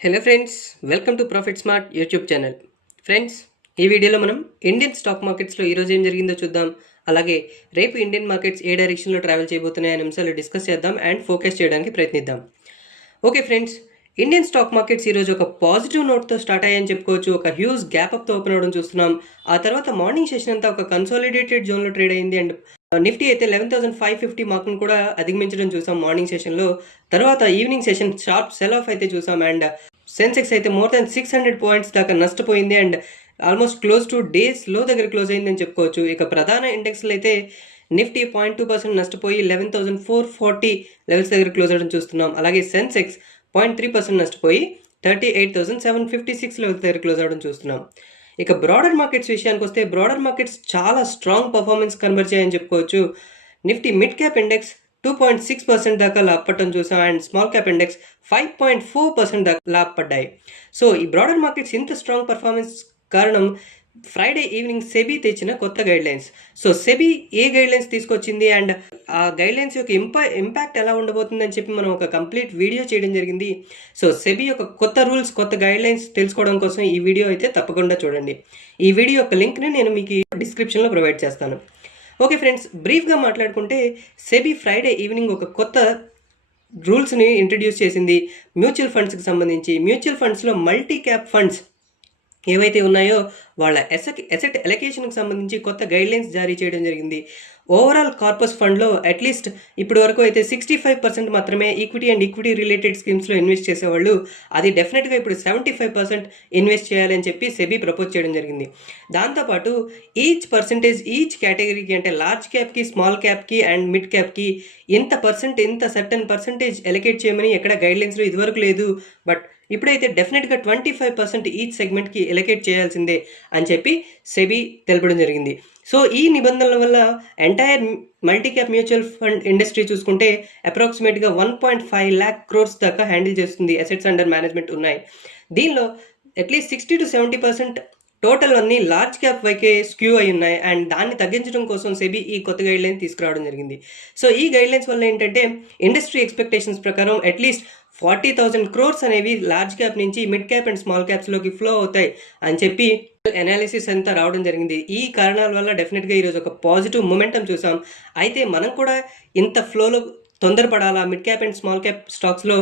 Hello friends, welcome to profit smart YouTube channel. Friends, ఈ వీడియోలో మనం ఇండియన్ స్టాక్ మార్కెట్స్లో ఈరోజు ఏం జరిగిందో చూద్దాం. అలాగే రేపు ఇండియన్ మార్కెట్స్ ఏ డైరెక్షన్లో ట్రావెల్ చేయబోతున్నాయనే అంశాలు డిస్కస్ చేద్దాం అండ్ ఫోకస్ చేయడానికి ప్రయత్నిద్దాం. Okay friends, Indian stock markets ఈరోజు ఒక పాజిటివ్ నోట్తో స్టార్ట్ అయ్యాయని చెప్పుకోవచ్చు. ఒక హ్యూజ్ గ్యాప్ అప్తో ఓపెన్ అవ్వడం చూస్తున్నాం. ఆ తర్వాత మార్నింగ్ సెషన్ అంతా ఒక కన్సాలిడేటెడ్ జోన్లో ట్రేడ్ అయింది అండ్ నిఫ్టీ అయితే 11,550 మార్కును కూడా అధిగమించడం చూసాం మార్నింగ్ సెషన్లో. తర్వాత evening session sharp cell of అయితే చూసాం అండ్ సెన్సెక్స్ అయితే మోర్ దాన్ 600 పాయింట్స్ దాకా నష్టపోయింది and almost close two days లో దగ్గర క్లోజ్ అయిందని చెప్పుకోవచ్చు. ఇక ప్రధాన ఇండెక్స్లు అయితే నిఫ్టీ 0.2% నష్టపోయి 11,440 లెవెల్స్ దగ్గర క్లోజ్ అవ్వడం చూస్తున్నాం. అలాగే సెన్సెక్స్ 0.3% నష్టపోయి 38,756 లెవెల్స్ దగ్గర క్లోజ్ అవ్వడం చూస్తున్నాం. ఇక బ్రాడర్ మార్కెట్స్ విషయానికి వస్తే బ్రాడర్ మార్కెట్స్ చాలా స్ట్రాంగ్ పర్ఫార్మెన్స్ కనబరిచాయని చెప్పుకోవచ్చు. నిఫ్టీ మిడ్ క్యాప్ ఇండెక్స్ 2.6% దాకా లాభపడటం చూసాం అండ్ స్మాల్ క్యాప్ ఇండెక్స్ 5.4% దాకా లాభపడ్డాయి. సో ఈ బ్రాడర్ మార్కెట్స్ ఇంత స్ట్రాంగ్ పర్ఫార్మెన్స్ కారణం ఫ్రైడే ఈవినింగ్ సెబీ తెచ్చిన కొత్త గైడ్లైన్స్. సో సెబీ ఏ గైడ్లైన్స్ తీసుకొచ్చింది అండ్ ఆ గైడ్లైన్స్ యొక్క ఇంపాక్ట్ ఎలా ఉండబోతుందని చెప్పి మనం ఒక కంప్లీట్ వీడియో చేయడం జరిగింది. సో సెబీ యొక్క కొత్త రూల్స్, కొత్త గైడ్లైన్స్ తెలుసుకోవడం కోసం ఈ వీడియో అయితే తప్పకుండా చూడండి. ఈ వీడియో యొక్క లింక్ని నేను మీకు డిస్క్రిప్షన్లో ప్రొవైడ్ చేస్తాను. ఓకే ఫ్రెండ్స్, బ్రీఫ్గా మాట్లాడుకుంటే సెబీ ఫ్రైడే ఈవినింగ్ ఒక కొత్త రూల్స్ని ఇంట్రడ్యూస్ చేసింది మ్యూచువల్ ఫండ్స్కి సంబంధించి. మ్యూచువల్ ఫండ్స్లో మల్టీ క్యాప్ ఫండ్స్ ఏవైతే ఉన్నాయో వాళ్ళ ఎసెట్ ఎలకేషన్కి సంబంధించి కొత్త గైడ్లైన్స్ జారీ చేయడం జరిగింది. ఓవరాల్ కార్పస్ ఫండ్లో అట్లీస్ట్ ఇప్పటి వరకు అయితే 65% మాత్రమే ఈక్విటీ అండ్ ఈక్విటీ రిలేటెడ్ స్కీమ్స్లో ఇన్వెస్ట్ చేసేవాళ్ళు. అది డెఫినెట్గా ఇప్పుడు 75% ఇన్వెస్ట్ చేయాలని చెప్పి సెబీ ప్రపోజ్ చేయడం జరిగింది. దాంతోపాటు ఈచ్ కేటగిరీకి అంటే లార్జ్ క్యాప్కి, స్మాల్ క్యాప్కి అండ్ మిడ్ క్యాప్కి ఇంత సర్టన్ పర్సంటేజ్ ఎలకేట్ చేయమని ఎక్కడ గైడ్లైన్స్లో ఇదివరకు లేదు. బట్ ఇప్పుడైతే డెఫినెట్గా 25% ఈచ్ సెగ్మెంట్కి ఎలకేట్ చేయాల్సిందే అని చెప్పి సెబీ తెలపడం జరిగింది. సో ఈ నిబంధనల వల్ల entire multi cap mutual fund industry చూసుకుంటే అప్రాక్సిమేట్గా 1.5 lakh crores దాకా హ్యాండిల్ చేస్తుంది. అసెట్స్ అండర్ మేనేజ్మెంట్ ఉన్నాయి. దీనిలో అట్లీస్ట్ 60 to 70% టోటల్ అన్ని లార్జ్ క్యాప్ వైకే స్క్యూ అయి ఉన్నాయి అండ్ దాన్ని తగ్గించడం కోసం సెబీ ఈ కొత్త గైడ్లైన్ తీసుకురావడం జరిగింది. సో ఈ గైడ్లైన్స్ వల్ల ఏంటంటే ఇండస్ట్రీ ఎక్స్పెక్టేషన్స్ ప్రకారం అట్లీస్ట్ 40,000 crores అనేవి లార్జ్ క్యాప్ నుంచి మిడ్ క్యాప్ అండ్ స్మాల్ క్యాప్స్లోకి ఫ్లో అవుతాయి అని చెప్పి అనాలిసిస్ అంతా రావడం జరిగింది. ఈ కారణాల వల్ల డెఫినెట్గా ఈరోజు ఒక పాజిటివ్ మొమెంటం చూసాం. అయితే మనం కూడా ఇంత ఫ్లోలో తొందరపడాలా? Mid cap and small cap స్టాక్స్లో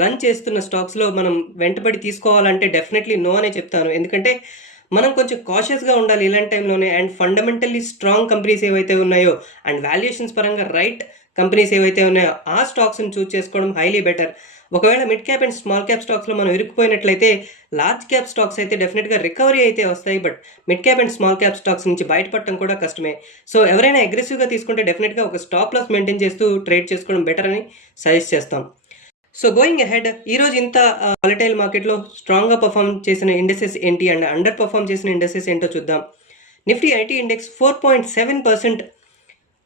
రన్ చేస్తున్న స్టాక్స్లో మనం వెంటబడి తీసుకోవాలంటే డెఫినెట్లీ నో అనే చెప్తాను. ఎందుకంటే మనం కొంచెం కాషియస్గా ఉండాలి ఇలాంటి టైంలోనే. అండ్ ఫండమెంటల్లీ స్ట్రాంగ్ కంపెనీస్ ఏవైతే ఉన్నాయో అండ్ వాల్యుయేషన్స్ పరంగా రైట్ కంపెనీస్ ఏవైతే ఉన్నాయో ఆ స్టాక్స్ని చూస్ చేసుకోవడం హైలీ బెటర్. ఒకవేళ mid cap and small cap స్టాక్స్లో మనం ఇరుక్కుపోయినట్లయితే లార్జ్ క్యాప్ స్టాక్స్ అయితే డెఫినెట్గా రికవరీ అయితే వస్తాయి. But mid cap and small cap stocks నుంచి బయటపడటం కూడా కష్టమే. సో ఎవరైనా అగ్రెసివ్గా తీసుకుంటే డెఫినెట్గా ఒక స్టాప్ లాస్ మెయింటైన్ చేస్తూ ట్రేడ్ చేసుకోవడం బెటర్ అని సజెస్ట్ చేస్తాం. సో గోయింగ్ అహెడ్, ఈరోజు ఇంత వాలటైల్ మార్కెట్లో స్ట్రాంగ్గా పర్ఫామ్ చేసిన ఇండెసెస్ ఏంటి అండ్ అండర్ పర్ఫామ్ చేసిన ఇండెసెస్ ఏంటో చూద్దాం. నిఫ్టీ ఐటీ ఇండెక్స్ 4.7%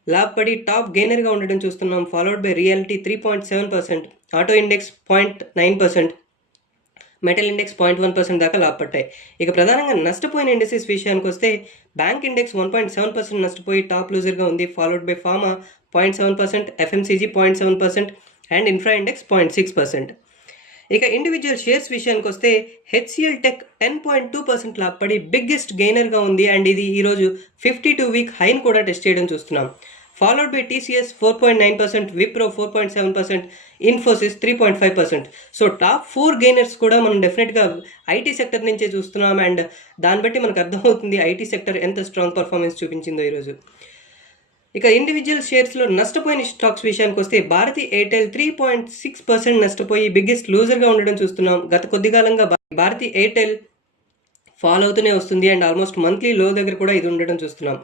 లాభపడి టాప్ గెయినర్గా ఉండడం చూస్తున్నాం. Followed by reality 3.7%, auto index 0.9%, metal index 0.1% దాకా లాభపడ్డాయి. ఇక ప్రధానంగా నష్టపోయిన ఇండెసెస్ విషయానికి వస్తే బ్యాంక్ ఇండెక్స్ 1.7% నష్టపోయి టాప్ లూజర్గా ఉంది. Followed by pharma 0.7%, FMCG 0.7% and infra index 0.6%. ఇక ఇండివిజువల్ షేర్స్ విషయానికి వస్తే హెచ్సిఎల్ టెక్ 10.2% లాభపడి బిగ్గెస్ట్ గెయినర్గా ఉంది అండ్ ఇది ఈరోజు 52-week హైన్ కూడా టెస్ట్ చేయడం చూస్తున్నాం. Followed by TCS 4.9%, Wipro 4.7%, Infosys 3.5%. So top 4 gainers కూడా మనం డెఫినెట్గా ఐటీ సెక్టర్ నుంచే చూస్తున్నాం అండ్ దాన్ని బట్టి మనకు అర్థమవుతుంది ఐటీ సెక్టర్ ఎంత స్ట్రాంగ్ పర్ఫార్మెన్స్ చూపించిందో ఈరోజు. ఇక ఇండివిజువల్ షేర్స్లో నష్టపోయిన స్టాక్స్ విషయానికి వస్తే భారతీ ఎయిర్టెల్ 3.6% నష్టపోయి బిగ్గెస్ట్ లూజర్గా ఉండడం చూస్తున్నాం. గత కొద్ది కాలంగా భారతీ ఎయిర్టెల్ ఫాల్ అవుతూనే వస్తుంది అండ్ ఆల్మోస్ట్ మంత్లీ లో దగ్గర కూడా ఇది ఉండడం చూస్తున్నాం.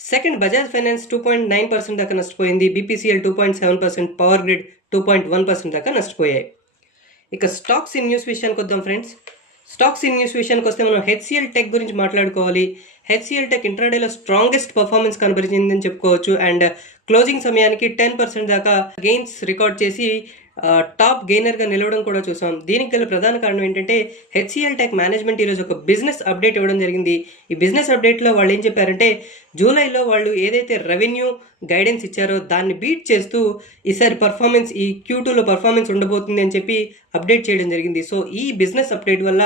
సెకండ్, బజాజ్ ఫైనాన్స్ 2.9% దాకా నష్టపోయింది. బీపీసీఎల్ 2.7%, పవర్ గ్రిడ్ 2.1% దాకా నష్టపోయాయి. ఇక స్టాక్స్ ఇన్ న్యూస్ విషయానికి వద్దాం ఫ్రెండ్స్. స్టాక్స్ ఇన్ న్యూస్ విషయానికి వస్తే మనం హెచ్సిఎల్ టెక్ గురించి మాట్లాడుకోవాలి. హెచ్సిఎల్ టెక్ ఇంట్రాడేలో స్ట్రాంగెస్ట్ పర్ఫార్మెన్స్ కనబరిచిందని చెప్పుకోవచ్చు అండ్ క్లోజింగ్ సమయానికి 10% దాకా గెయిన్స్ రికార్డ్ చేసి టాప్ గెయినర్గా నిలవడం కూడా చూసాం. దీనికి గల ప్రధాన కారణం ఏంటంటే హెచ్సిఎల్ టెక్ మేనేజ్మెంట్ ఈరోజు ఒక బిజినెస్ అప్డేట్ ఇవ్వడం జరిగింది. ఈ బిజినెస్ అప్డేట్లో వాళ్ళు ఏం చెప్పారంటే జూలైలో వాళ్ళు ఏదైతే రెవెన్యూ గైడెన్స్ ఇచ్చారో దాన్ని బీట్ చేస్తూ ఈసారి పర్ఫార్మెన్స్ ఈ Q2లో పర్ఫార్మెన్స్ ఉండబోతుంది అని చెప్పి అప్డేట్ చేయడం జరిగింది. సో ఈ బిజినెస్ అప్డేట్ వల్ల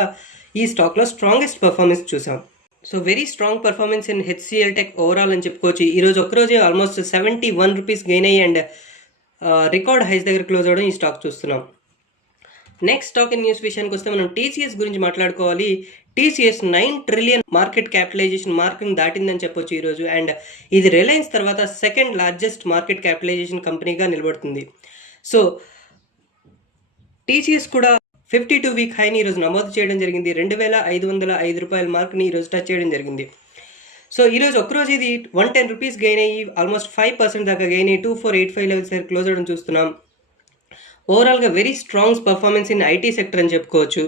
ఈ స్టాక్లో స్ట్రాంగెస్ట్ పర్ఫార్మెన్స్ చూసాం. So very strong performance in HCl tech overall అని చెప్పుకోవచ్చు. ఈరోజు ఒక్కరోజే ఆల్మోస్ట్ 71 రూపీస్ గెయిన్ అయ్యి అండ్ రికార్డ్ హైస్ దగ్గర క్లోజ్ అవ్వడం ఈ స్టాక్ చూస్తున్నాం. నెక్స్ట్ స్టాక్ ఇన్ న్యూస్ విషయానికి వస్తే మనం టీసీఎస్ గురించి మాట్లాడుకోవాలి. టీసీఎస్ 9 ట్రిలియన్ మార్కెట్ క్యాపిటలైజేషన్ మార్క్ని దాటిందని చెప్పొచ్చు ఈరోజు. అండ్ ఇది రిలయన్స్ తర్వాత సెకండ్ లార్జెస్ట్ మార్కెట్ క్యాపిటలైజేషన్ కంపెనీగా నిలబడుతుంది. సో టీసీఎస్ కూడా 52 వీక్ హైని ఈరోజు నమోదు చేయడం జరిగింది. 2,505 రూపాయల మార్క్ని ఈరోజు టచ్ చేయడం జరిగింది. సో ఈరోజు ఒక్కరోజు ఇది 110 రూపీస్ గెయిన్ అయ్యి ఆల్మోస్ట్ 5% దాకా గెయిన్ అయ్యి 2485 లెవెల్స్ దగ్గర క్లోజ్ అవ్వడం చూస్తున్నాం. ఓవరాల్గా very strong performance in IT sector అని చెప్పుకోవచ్చు.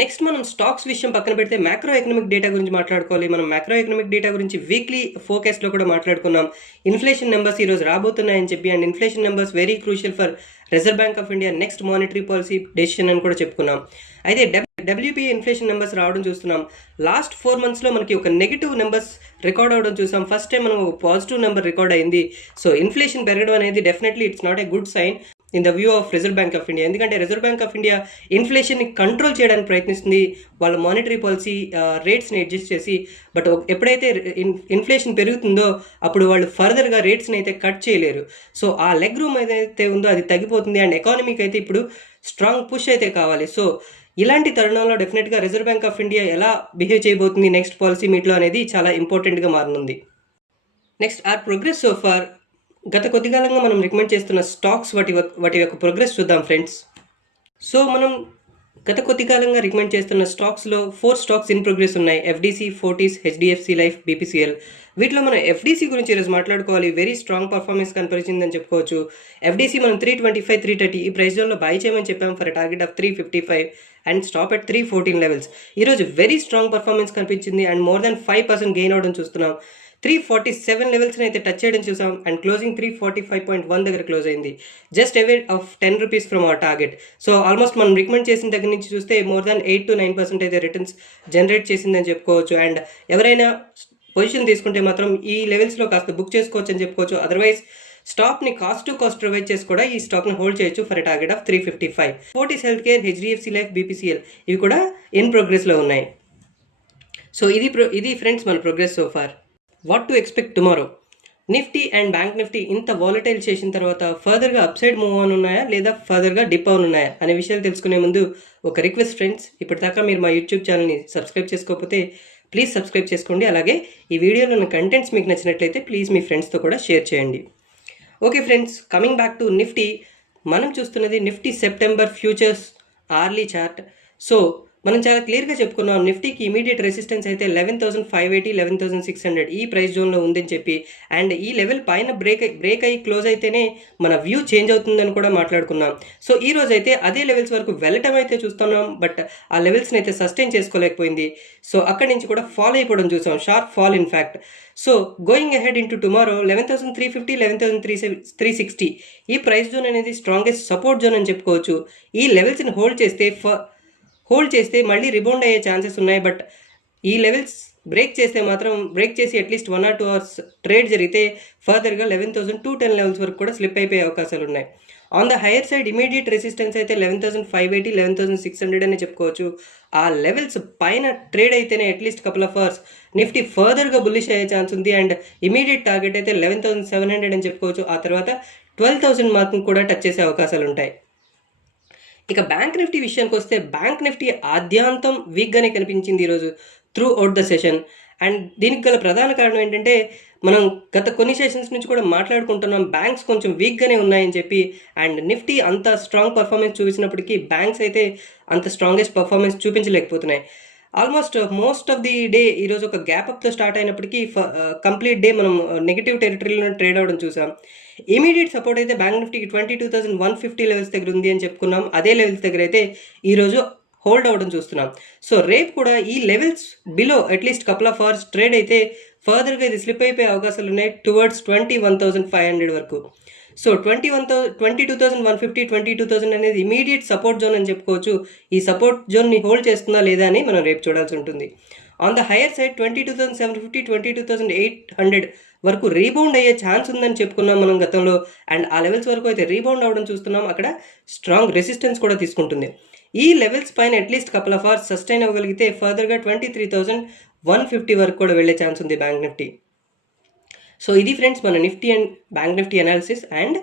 నెక్స్ట్ మనం స్టాక్స్ విషయం పక్కన పెడితే మ్యాక్రో ఎకనామిక్ డేటా గురించి మాట్లాడుకోవాలి. మనం మ్యాక్రో ఎకనామిక్ డేటా గురించి వీక్లీ ఫోకస్లో కూడా మాట్లాడుకున్నాం. ఇన్ఫ్లేషన్ నెంబర్స్ ఈరోజు రాబోతున్నాయని చెప్పి and inflation numbers very crucial for reserve Bank of India next monetary policy decision అని కూడా చెప్పుకున్నాం. అయితే డబ్ల్యూపీఏ ఇన్ఫ్లేషన్ నెంబర్స్ రావడం చూస్తున్నాం. లాస్ట్ 4 monthsలో మనకి ఒక నెగిటివ్ నెంబర్స్ రికార్డ్ అవడం చూసాం. ఫస్ట్ టైం మనం ఒక పాజిటివ్ నెంబర్ రికార్డ్ అయింది. సో ఇన్ఫ్లేషన్ పెరగడం అనేది definitely it's not a good sign in the view of Reserve Bank of India. ఎందుకంటే రిజర్వ్ బ్యాంక్ ఆఫ్ ఇండియా ఇన్ఫ్లేషన్ని కంట్రోల్ చేయడానికి ప్రయత్నిస్తుంది వాళ్ళ మానిటరీ పాలసీ రేట్స్ని అడ్జస్ట్ చేసి. బట్ ఎప్పుడైతే ఇన్ఫ్లేషన్ పెరుగుతుందో అప్పుడు వాళ్ళు ఫర్దర్గా రేట్స్ని అయితే కట్ చేయలేరు. సో ఆ లెగ్ రూమ్ ఏదైతే ఉందో అది తగ్గిపోతుంది అండ్ ఎకానమీకి అయితే ఇప్పుడు స్ట్రాంగ్ పుష్ అయితే కావాలి. సో ఇలాంటి తరుణంలో డెఫినెట్గా రిజర్వ్ బ్యాంక్ ఆఫ్ ఇండియా ఎలా బిహేవ్ చేయబోతుంది నెక్స్ట్ పాలసీ మీట్లో అనేది చాలా ఇంపార్టెంట్గా మారనుంది. Next our progress so far. గత కొద్ది కాలంగా మనం రికమెండ్ చేస్తున్న స్టాక్స్ వాటి యొక్క ప్రోగ్రెస్ చూద్దాం ఫ్రెండ్స్. సో మనం గత కొద్ది కాలంగా రికమెండ్ చేస్తున్న స్టాక్స్లో 4 స్టాక్స్ ఇన్ ప్రోగ్రెస్ ఉన్నాయి. FDC, Fortis, HDFC life, BPCL. వీటిలో మనం ఎఫ్డీసీ గురించి ఈరోజు మాట్లాడుకోవాలి. వెరీ స్ట్రాంగ్ పర్ఫార్మెన్స్ కనపరిచిందని చెప్పుకోవచ్చు. ఎఫ్డీసీ మనం 325, 330 ఈ ప్రైస్ జోన్లో బై చేయమని చెప్పాం for target of 355 and stop at 314 levels. ఈరోజు వెరీ స్ట్రాంగ్ పర్ఫార్మెన్స్ కనిపించింది అండ్ మోర్ దాన్ 5% గెయిన్ అవడం చూస్తున్నాం. 347 లెవెల్స్ని అయితే టచ్ చేయడం చూసాం అండ్ క్లోజింగ్ 345.1 దగ్గర క్లోజ్ అయింది. Just away of 10 rupees from our target. So almost మనం రికమెండ్ చేసిన దగ్గర నుంచి చూస్తే మోర్ దాన్ 8 to 9% అయితే రిటర్న్స్ జనరేట్ చేసిందని చెప్పుకోవచ్చు. అండ్ ఎవరైనా పొజిషన్ తీసుకుంటే మాత్రం ఈ లెవెల్స్లో కాస్త బుక్ చేసుకోవచ్చు అని చెప్పుకోవచ్చు. అదర్వైజ్ స్టాక్ని కాస్ట్ టు కాస్ట్ ప్రొవైడ్ చేసి కూడా ఈ స్టాక్ని హోల్డ్ చేయొచ్చు for target of 355. Fortis health care, HDFC life, BPCL ఇవి కూడా ఇన్ ప్రోగ్రెస్లో ఉన్నాయి. సో ఇది ఫ్రెండ్స్ మన progress so far. What to expect tomorrow. Nifty and bank Nifty ఇంత వాలటైల్ చేసిన తర్వాత ఫర్దర్గా అప్సైడ్ మూవ్ ఆన్ ఉన్నాయా లేదా ఫర్దర్గా డిప్ ఆన్ ఉన్నాయా అనే విషయాలు తెలుసుకునే ముందు ఒక రిక్వెస్ట్ ఫ్రెండ్స్, ఇప్పటిదాకా మీరు మా యూట్యూబ్ ఛానల్ని సబ్స్క్రైబ్ చేసుకోకపోతే ప్లీజ్ సబ్స్క్రైబ్ చేసుకోండి. అలాగే ఈ వీడియోలో ఉన్న కంటెంట్స్ మీకు నచ్చినట్లయితే ప్లీజ్ మీ ఫ్రెండ్స్తో కూడా షేర్ చేయండి. Okay friends, coming back to Nifty. మనం చూస్తున్నది Nifty September futures hourly chart. So మనం చాలా క్లియర్గా చెప్పుకున్నాం నిఫ్టీకి ఇమీడియట్ రెసిస్టెన్స్ అయితే 11,580, 11,600 ఈ ప్రైస్ జోన్లో ఉందని చెప్పి అండ్ ఈ లెవెల్ పైన బ్రేక్ అయ్యి క్లోజ్ అయితేనే మన వ్యూ చేంజ్ అవుతుందని కూడా మాట్లాడుకున్నాం. సో ఈ రోజు అయితే అదే లెవెల్స్ వరకు వెళ్ళటం అయితే చూస్తున్నాం. బట్ ఆ లెవెల్స్ని అయితే సస్టైన్ చేసుకోలేకపోయింది. సో అక్కడి నుంచి కూడా ఫాల్ అయిపోవడం చూసాం, sharp fall in fact. So going ahead into tomorrow 11,350, 11,360 ఈ ప్రైస్ జోన్ అనేది స్ట్రాంగెస్ట్ సపోర్ట్ జోన్ అని చెప్పుకోవచ్చు. ఈ లెవెల్స్ని హోల్డ్ చేస్తే మళ్ళీ రిబౌండ్ అయ్యే ఛాన్సెస్ ఉన్నాయి. బట్ ఈ లెవెల్స్ బ్రేక్ చేసి అట్లీస్ట్ 1 or 2 hours ట్రేడ్ జరిగితే ఫర్దర్గా 11,210 లెవెల్స్ వరకు కూడా స్లిప్ అయిపోయే అవకాశాలు ఉన్నాయి. On the higher side immediate resistance అయితే 11,580, 11,600 అని చెప్పుకోవచ్చు. ఆ లెవెల్స్ పైన ట్రేడ్ అయితేనే at least couple of hours Nifty ఫర్దర్గా బుల్లిష్ అయ్యే ఛాన్స్ ఉంది. అండ్ ఇమీడియట్ టార్గెట్ అయితే 11,700 అని చెప్పుకోవచ్చు. ఆ తర్వాత 12,000 మార్క్ని కూడా టచ్ చేసే అవకాశాలు ఉంటాయి. ఇక బ్యాంక్ నిఫ్టీ విషయానికి వస్తే బ్యాంక్ నిఫ్టీ ఆద్యాంతం వీక్గానే కనిపించింది ఈరోజు through out the session. And దీనికి గల ప్రధాన కారణం ఏంటంటే మనం గత కొన్ని సెషన్స్ నుంచి కూడా మాట్లాడుకుంటున్నాం బ్యాంక్స్ కొంచెం వీక్గానే ఉన్నాయని చెప్పి. అండ్ నిఫ్టీ అంత స్ట్రాంగ్ పర్ఫార్మెన్స్ చూపించినప్పటికీ బ్యాంక్స్ అయితే అంత స్ట్రాంగెస్ట్ పర్ఫార్మెన్స్ చూపించలేకపోతున్నాయి. Almost most of the day ఈరోజు ఒక గ్యాప్ అప్తో స్టార్ట్ అయినప్పటికీ కంప్లీట్ డే మనం నెగిటివ్ టెరిటరీలో ట్రేడ్ అవ్వడం చూసాం. ఇమీడియట్ సపోర్ట్ అయితే బ్యాంక్ నిఫ్టీకి 22,150 లెవెల్స్ దగ్గర ఉంది అని చెప్పుకున్నాం. అదే లెవెల్స్ దగ్గర అయితే ఈరోజు హోల్డ్ అవ్వడం చూస్తున్నాం. సో రేపు కూడా ఈ levels below at least couple of hours trade అయితే ఫర్దర్గా ఇది స్లిప్ అయిపోయే అవకాశాలు ఉన్నాయి టువర్డ్స్ 21,500 వరకు. సో 22,150 22,000 అనేది ఇమీడియట్ సపోర్ట్ జోన్ అని చెప్పుకోవచ్చు. ఈ సపోర్ట్ జోన్ని హోల్డ్ చేస్తుందా లేదా అని మనం రేపు చూడాల్సి ఉంటుంది. ఆన్ ద హైయర్ సైడ్ 22,750 22,800 వరకు రీబౌండ్ అయ్యే ఛాన్స్ ఉందని చెప్పుకున్నాం మనం గతంలో. అండ్ ఆ లెవెల్స్ వరకు అయితే రీబౌండ్ అవ్వడం చూస్తున్నాం. అక్కడ స్ట్రాంగ్ రెసిస్టెన్స్ కూడా తీసుకుంటుంది. ఈ లెవెల్స్ పైన at least couple of hours sustain అవ్వగలిగితే ఫర్దర్గా 23,150 వరకు కూడా వెళ్ళే ఛాన్స్ ఉంది బ్యాంక్ నిఫ్టీ. సో ఇది ఫ్రెండ్స్ మన Nifty and bank Nifty analysis and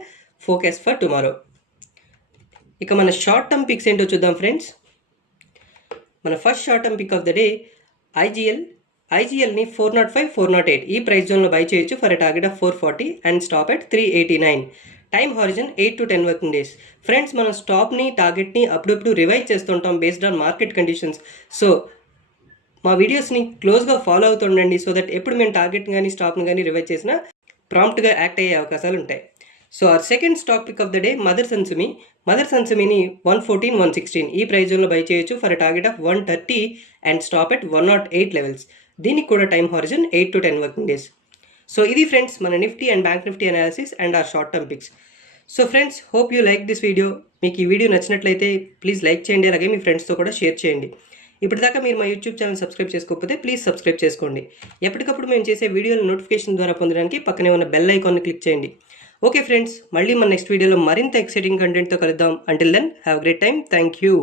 focus for tomorrow. ఇక మన షార్ట్ టర్మ్ పిక్స్ ఏంటో చూద్దాం ఫ్రెండ్స్. మన first short term pick of the day ఐజీఎల్ని 405 408 ఈ ప్రైస్ జోన్లో బై చేయొచ్చు for a target of 440 and stop at 389. Time horizon 8 to 10 working days. Friends మనం స్టాప్ని టార్గెట్ని అప్పుడప్పుడు రివైజ్ చేస్తుంటాం based on market conditions. So మా వీడియోస్ని క్లోజ్గా ఫాలో అవుతుండండి సో దట్ ఎప్పుడు మేము టార్గెట్ని కానీ స్టాప్ని కానీ రివైజ్ చేసినా ప్రాంప్ట్గా యాక్ట్ అయ్యే అవకాశాలు ఉంటాయి. So our second stock pick of the day మదర్ సన్సుమిని 114 116 ఈ ప్రైస్ జోన్లో బై చేయొచ్చు for a target of 130 and stop at 108 levels. దీనికి కూడా time horizon 8 to 10 working days. So ఇది ఫ్రెండ్స్ మన Nifty and bank Nifty analysis and our short term picks. So friends hope you like this video. మీకు ఈ video నచ్చినట్లయితే please like చేయండి, అలాగే మీ ఫ్రెండ్స్తో కూడా షేర్ చేయండి. ఇప్పటిదాకా మీరు మా యూట్యూబ్ ఛానల్ సబ్స్క్రైబ్ చేసుకోకపోతే ప్లీజ్ సబ్స్క్రైబ్ చేసుకోండి. ఎప్పటికప్పుడు మేము చేసే వీడియోల నోటిఫికేషన్ ద్వారా పొందడానికి పక్కనే ఉన్న బెల్ ఐకాన్ని క్లిక్ చేయండి. ఓకే ఫ్రెండ్స్, మళ్ళీ మన నెక్స్ట్ వీడియోలో మరింత ఎక్సైటింగ్ కంటెంట్తో కలుద్దాం. Until then have great time. Thank you.